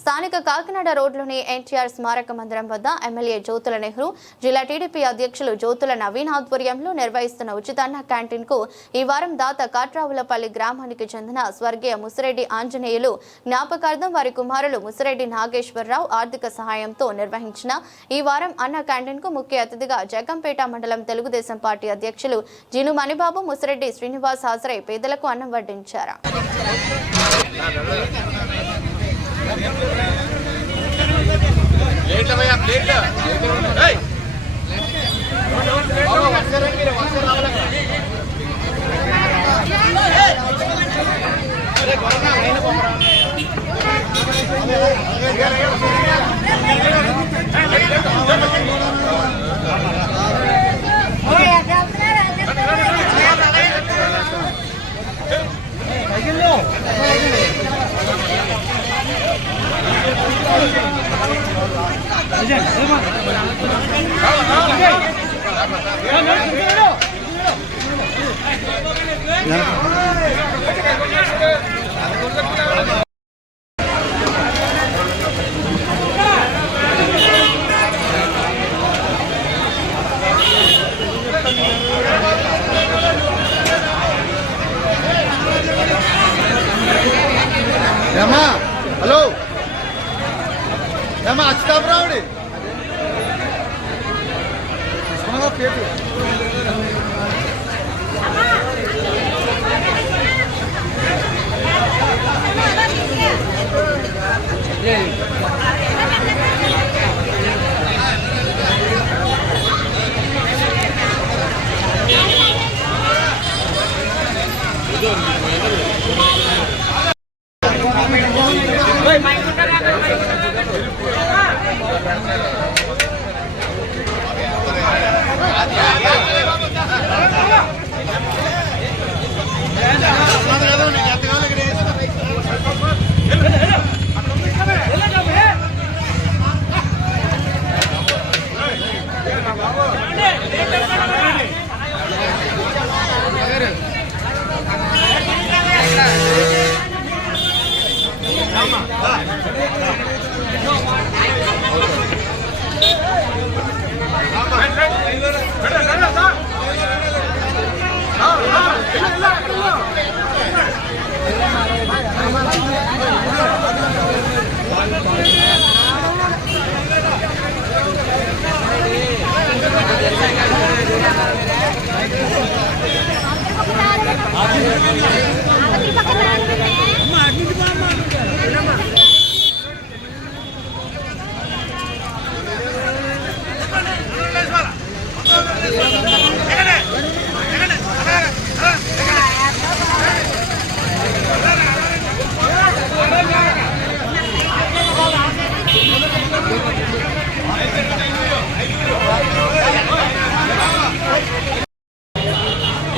స్థానిక కాకినాడ రోడ్లోని ఎన్టీఆర్ స్మారక మందిరం వద్ద ఎమ్మెల్యే జ్యోతుల నెహ్రూ, జిల్లా టీడీపీ అధ్యక్షులు జ్యోతుల నవీన్ ఆధ్వర్యంలో నిర్వహిస్తున్న ఉచితాన్న క్యాంటీన్ కు ఈ వారం దాత కాట్రావులపల్లి గ్రామానికి చెందిన స్వర్గీయ ముసిరెడ్డి ఆంజనేయులు జ్ఞాపకార్థం వారి కుమారులు ముసిరెడ్డి నాగేశ్వరరావు ఆర్థిక సహాయంతో నిర్వహించిన ఈ వారం అన్న క్యాంటీన్ కు ముఖ్య అతిథిగా జగంపేట మండలం తెలుగుదేశం పార్టీ అధ్యక్షులు జీను మణిబాబు, ముసిరెడ్డి శ్రీనివాస్ హాజరై పేదలకు అన్నం వడ్డించారు. హలో ఏమా అచ్చుతాపురావుడి పేరు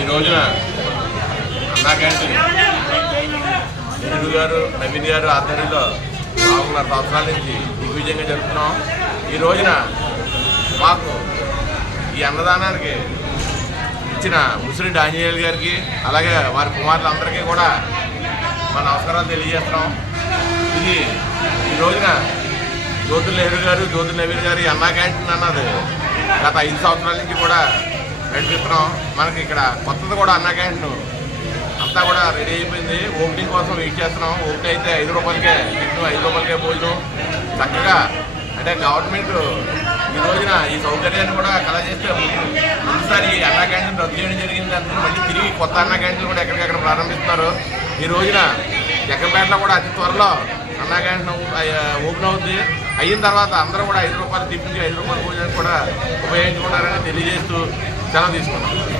ఈ రోజున నాకంటే నెహ్రూ గారు, నవీన్ గారు ఆధ్వర్యంలో 4 సంవత్సరాల నుంచి దిగ్విజయంగా జరుపుతున్నాం. ఈ రోజున మాకు ఈ అన్నదానానికి ఇచ్చిన ముసిరెడ్డి ఆంజనేయులు గారికి, అలాగే వారి కుమారులందరికీ కూడా మా నమస్కారాలు తెలియజేస్తున్నాం. ఇది ఈ రోజున జ్యోతుల నెహ్రూ గారు, జ్యోతుల నవీన్ గారు అన్నా క్యాంటీన్ అన్నది గత 5 సంవత్సరాల నుంచి కూడా నడిపిస్తున్నాం. మనకి ఇక్కడ కొత్తది కూడా అన్నా క్యాంటీన్ అంతా కూడా రెడీ అయిపోయింది. ఓపెనింగ్ కోసం వెయిట్ చేస్తున్నాం. ఓపెన్ అయితే 5 రూపాయలకే టిఫిన్, 5 రూపాయలకే భోజనం. చక్కగా అంటే గవర్నమెంట్ ఈ రోజున ఈ సౌకర్యాన్ని కూడా కలగజేస్తే ముందుసారి అన్నా క్యాంటీన్ రద్దు చేయడం జరిగింది. అందుకని మళ్ళీ తిరిగి కొత్త అన్నా క్యాంటీన్ కూడా ఎక్కడికెక్కడ ప్రారంభిస్తున్నారు. ఈ రోజున జగ్గంపేటలో కూడా అతి త్వరలో అన్నా క్యాంటీన్ ఓపెన్ అవుతుంది. అయిన తర్వాత అందరూ కూడా 5 రూపాయలు టిఫిన్కి, 5 రూపాయల భోజనానికి కూడా ఉపయోగించుకుంటారని తెలియజేస్తూ సెలవు తీసుకున్నాం.